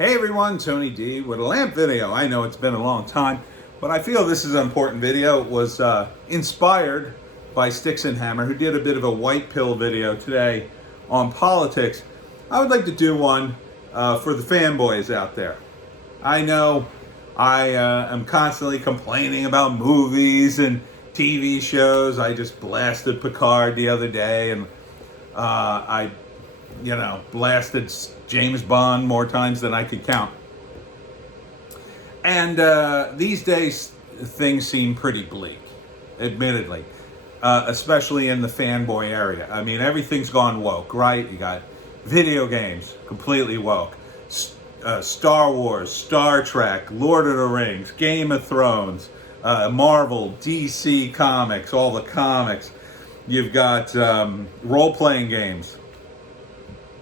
Hey everyone, Tony D with a lamp video. I know it's been a long time, but I feel this is an important video. It was inspired by Sticks and Hammer, who did a bit of a white pill video today on politics. I would like to do one for the fanboys out there. I know I am constantly complaining about movies and TV shows. I just blasted Picard the other day, and I blasted James Bond more times than I could count. And these days, things seem pretty bleak, admittedly, especially in the fanboy area. I mean, everything's gone woke, right? You got video games, completely woke. Star Wars, Star Trek, Lord of the Rings, Game of Thrones, Marvel, DC Comics, all the comics. You've got role-playing games,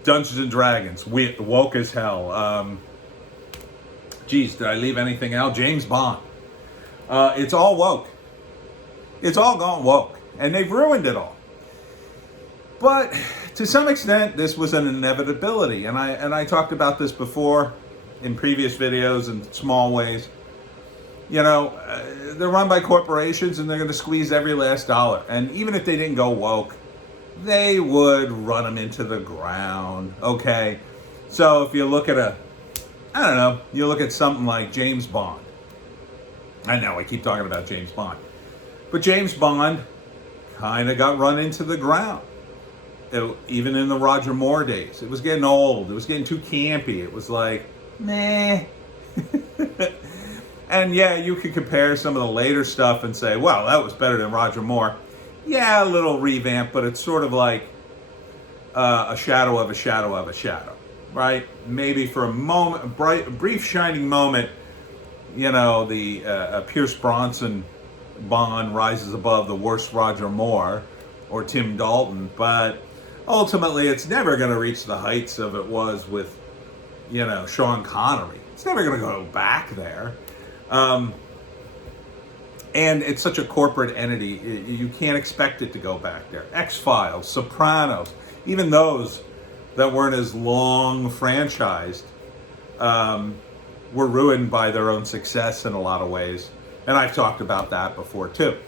Dungeons and Dragons, woke as hell. Did I leave anything out? James Bond. It's all woke. It's all gone woke, and they've ruined it all. But to some extent, this was an inevitability, and I talked about this before in previous videos in small ways. You know, they're run by corporations, and they're going to squeeze every last dollar. And even if they didn't go woke, they would run them into the ground, okay? So if you look at you look at something like James Bond. I know, I keep talking about James Bond. But James Bond kind of got run into the ground. Even in the Roger Moore days. It was getting old. It was getting too campy. It was like, meh. And yeah, you could compare some of the later stuff and say, well, that was better than Roger Moore. Yeah, a little revamp, but it's sort of like a shadow of a shadow of a shadow, right? Maybe for a moment, a brief shining moment, you know, the Pierce Bronson Bond rises above the worst Roger Moore or Tim Dalton, but ultimately it's never going to reach the heights of it was with, you know, Sean Connery. It's never going to go back there. And it's such a corporate entity, you can't expect it to go back there. X-Files, Sopranos, even those that weren't as long franchised were ruined by their own success in a lot of ways. And I've talked about that before too.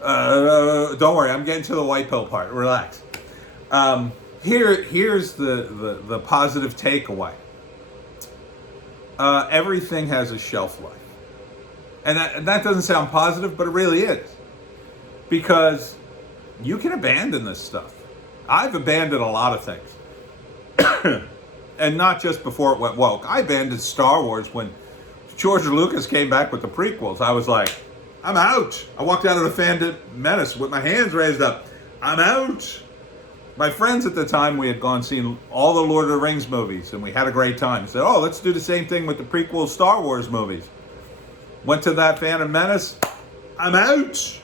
Don't worry, I'm getting to the white pill part. Relax. Here's the positive takeaway. Everything has a shelf life. And that doesn't sound positive, but it really is. Because you can abandon this stuff. I've abandoned a lot of things. And not just before it went woke. I abandoned Star Wars when George Lucas came back with the prequels. I was like, I'm out. I walked out of the Phantom Menace with my hands raised up. I'm out. My friends at the time, we had gone seen all the Lord of the Rings movies, and we had a great time. Said, oh, let's do the same thing with the prequel Star Wars movies. Went to that Phantom Menace. I'm out.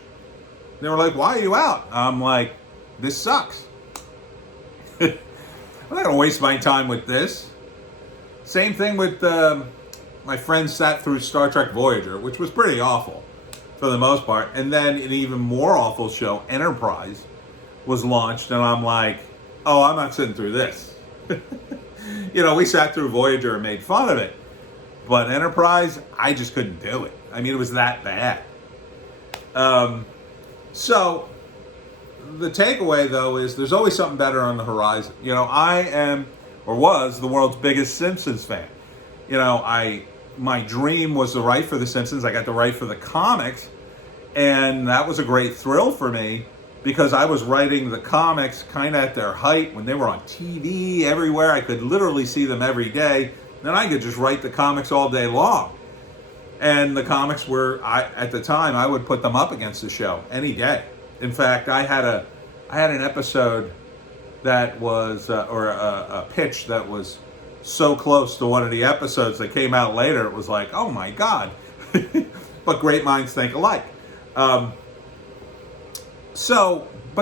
They were like, why are you out? I'm like, this sucks. I'm not going to waste my time with this. Same thing with my friends sat through Star Trek Voyager, which was pretty awful for the most part. And then an even more awful show, Enterprise, was launched. And I'm like, oh, I'm not sitting through this. You know, we sat through Voyager and made fun of it. But Enterprise, I just couldn't do it. I mean, it was that bad. So, the takeaway, though, is there's always something better on the horizon. You know, I am, or was, the world's biggest Simpsons fan. You know, my dream was to write for The Simpsons. I got to write for the comics. And that was a great thrill for me because I was writing the comics kind of at their height when they were on TV everywhere. I could literally see them every day. Then I could just write the comics all day long. And the comics were, at the time, I would put them up against the show any day. In fact, I had an episode that was, or a pitch that was so close to one of the episodes that came out later, it was like, oh my God. But great minds think alike. But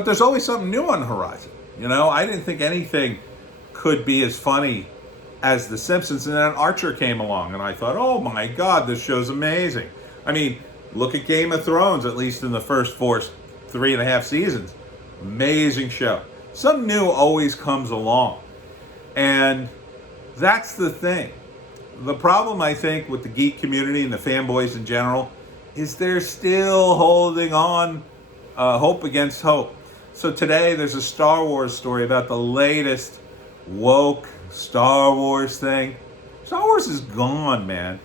there's always something new on the horizon. You know, I didn't think anything could be as funny as The Simpsons, and then Archer came along, and I thought, oh my God, this show's amazing. I mean, look at Game of Thrones, at least in the first 3.5 seasons. Amazing show. Something new always comes along. And that's the thing. the problem, I think, with the geek community and the fanboys in general is they're still holding on, hope against hope. So today there's a Star Wars story about the latest woke Star Wars thing. Star Wars is gone, man.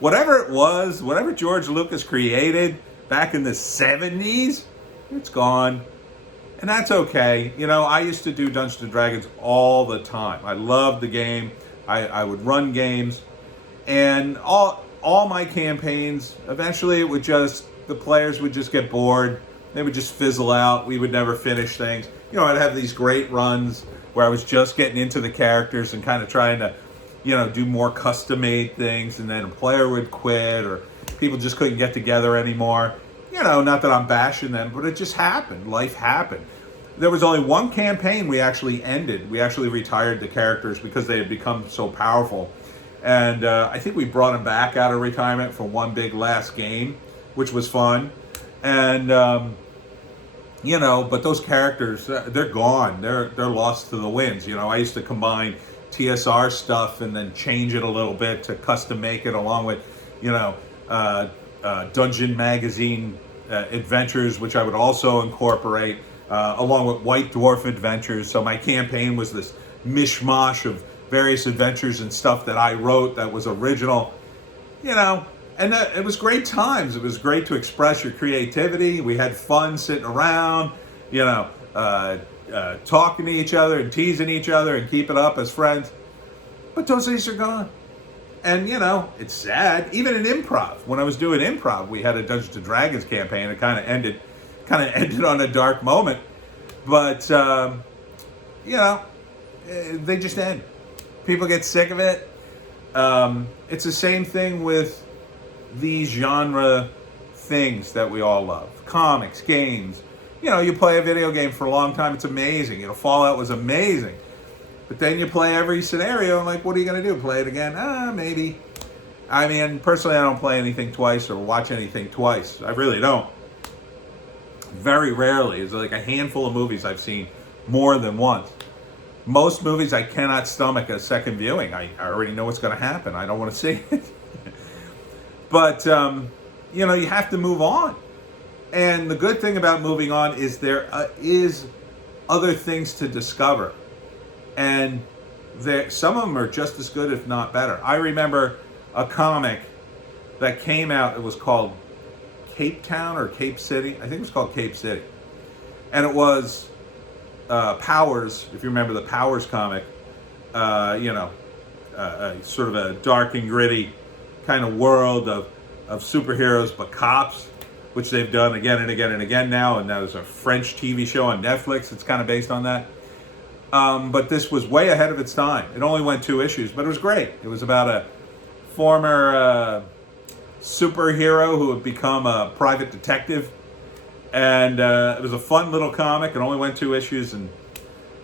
Whatever it was, whatever George Lucas created back in the 70s, it's gone. And that's okay. You know, I used to do Dungeons and Dragons all the time. I loved the game. I would run games. And all my campaigns, eventually the players would just get bored. They would just fizzle out. We would never finish things. You know, I'd have these great runs where I was just getting into the characters and kind of trying to, you know, do more custom-made things. And then a player would quit or people just couldn't get together anymore. You know, not that I'm bashing them, but it just happened. Life happened. There was only one campaign we actually ended. We actually retired the characters because they had become so powerful. And I think we brought them back out of retirement for one big last game, which was fun. And, you know, but those characters, they're gone. They're lost to the winds. You know, I used to combine TSR stuff and then change it a little bit to custom make it along with, you know, Dungeon Magazine adventures, which I would also incorporate, along with White Dwarf adventures. So my campaign was this mishmash of various adventures and stuff that I wrote that was original, you know, and it was great times. It was great to express your creativity. We had fun sitting around, you know, talking to each other and teasing each other and keeping up as friends. But those days are gone. And, you know, it's sad. Even in improv, when I was doing improv, we had a Dungeons and Dragons campaign. It kind of ended on a dark moment. But, you know, they just end. People get sick of it. It's the same thing with these genre things that we all love. Comics, games. You know, you play a video game for a long time. It's amazing. You know, Fallout was amazing. But then you play every scenario, and like, what are you going to do? Play it again? Maybe. I mean, personally, I don't play anything twice or watch anything twice. I really don't. Very rarely. It's like a handful of movies I've seen more than once. Most movies I cannot stomach a second viewing. I already know what's going to happen. I don't want to see it. But, you know, you have to move on. And the good thing about moving on is there is other things to discover. And some of them are just as good, if not better. I remember a comic that came out. It was called Cape Town or Cape City. I think it was called Cape City. And it was Powers, if you remember the Powers comic, you know, sort of a dark and gritty kind of world of superheroes, but cops, which they've done again and again and again now. And there's a French TV show on Netflix that's kind of based on that. But this was way ahead of its time. It only went 2 issues, but it was great. It was about a former superhero who had become a private detective. And it was a fun little comic. It only went 2 issues, and,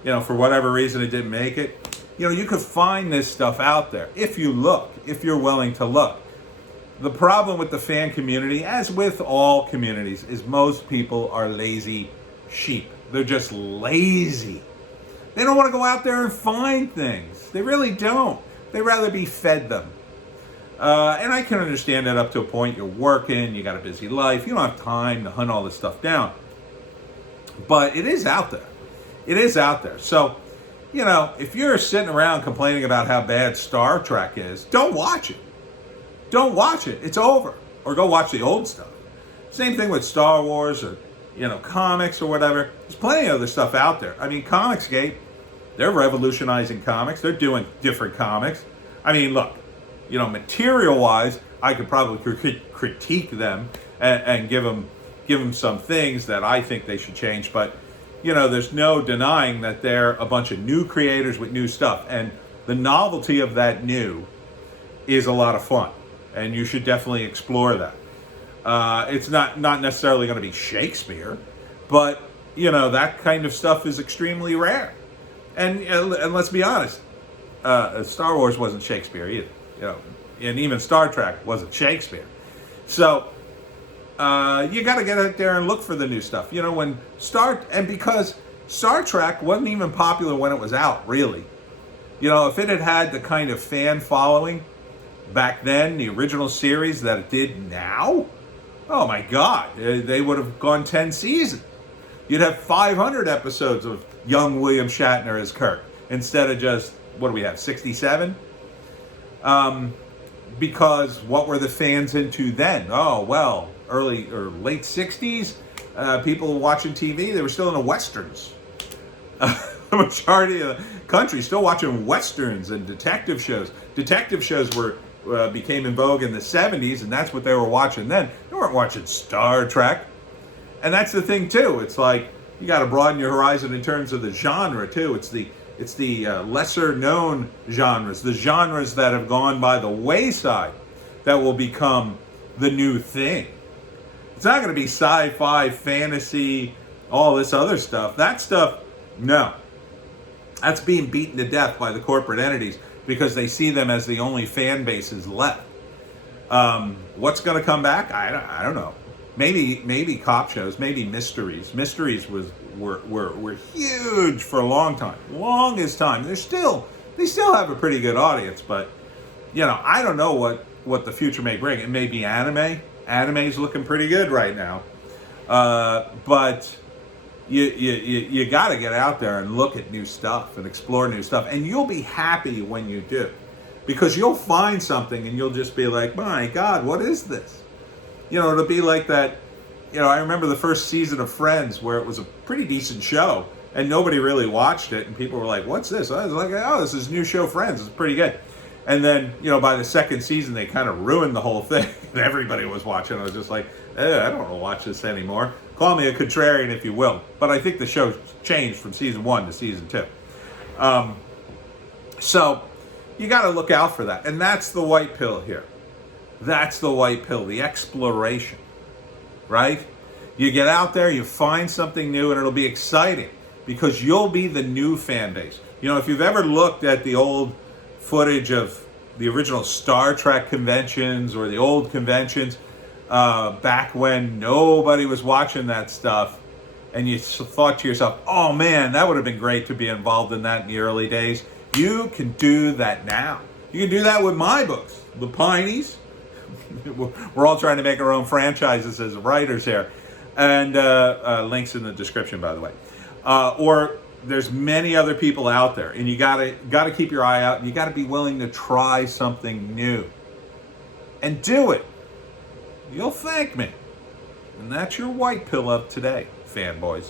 you know, for whatever reason, it didn't make it. You know, you could find this stuff out there if you look, if you're willing to look. The problem with the fan community, as with all communities, is most people are lazy sheep. They're just lazy. They don't want to go out there and find things. They really don't. They'd rather be fed them. And I can understand that up to a point. You're working, you got a busy life, you don't have time to hunt all this stuff down. But it is out there. It is out there. So, you know, if you're sitting around complaining about how bad Star Trek is, don't watch it. Don't watch it. It's over. Or go watch the old stuff. Same thing with Star Wars or, you know, comics or whatever. There's plenty of other stuff out there. I mean, Comicsgate, they're revolutionizing comics. They're doing different comics. I mean, look, you know, material-wise, I could probably critique them and give them some things that I think they should change. But, you know, there's no denying that they're a bunch of new creators with new stuff. And the novelty of that new is a lot of fun. And you should definitely explore that. It's not necessarily going to be Shakespeare, but, you know, that kind of stuff is extremely rare. And let's be honest, Star Wars wasn't Shakespeare either, you know, and even Star Trek wasn't Shakespeare. So you got to get out there and look for the new stuff. You know, because Star Trek wasn't even popular when it was out, really. You know, if it had had the kind of fan following back then, the original series, that it did now, oh my God, they would have gone 10 seasons. You'd have 500 episodes of young William Shatner as Kirk instead of just, what do we have, 67? Because what were the fans into then? Oh, well, early or late 60s, people watching TV, they were still into Westerns. The majority of the country still watching Westerns and detective shows. Detective shows became in vogue in the 70s, and that's what they were watching then. They weren't watching Star Trek. And that's the thing, too. It's like, you got to broaden your horizon in terms of the genre, too. It's the lesser-known genres, the genres that have gone by the wayside that will become the new thing. It's not going to be sci-fi, fantasy, all this other stuff. That stuff, no. That's being beaten to death by the corporate entities because they see them as the only fan bases left. What's going to come back? I don't know. Maybe cop shows, maybe mysteries. Mysteries were huge for a long time, longest time. They still have a pretty good audience, but you know, I don't know what the future may bring. It may be anime. Anime's looking pretty good right now, but you got to get out there and look at new stuff and explore new stuff, and you'll be happy when you do, because you'll find something and you'll just be like, my God, what is this? You know, it'll be like that. You know, I remember the first season of Friends where it was a pretty decent show and nobody really watched it, and people were like, what's this? I was like, oh, this is new show Friends. It's pretty good. And then, you know, by the second season, they kind of ruined the whole thing. And everybody was watching. I was just like, I don't want to watch this anymore. Call me a contrarian if you will. But I think the show changed from season 1 to season 2. So you got to look out for that. And that's the white pill here. That's the white pill, the exploration, right? You get out there, you find something new, and it'll be exciting because you'll be the new fan base. You know, if you've ever looked at the old footage of the original Star Trek conventions or the old conventions back when nobody was watching that stuff, and you thought to yourself, oh man, that would have been great to be involved in that in the early days, you can do that now. You can do that with my books, the Pineys. We're all trying to make our own franchises as writers here. And links in the description, by the way. Or there's many other people out there, and you gotta keep your eye out, and you gotta be willing to try something new. And do it. You'll thank me. And that's your white pill of today, fanboys.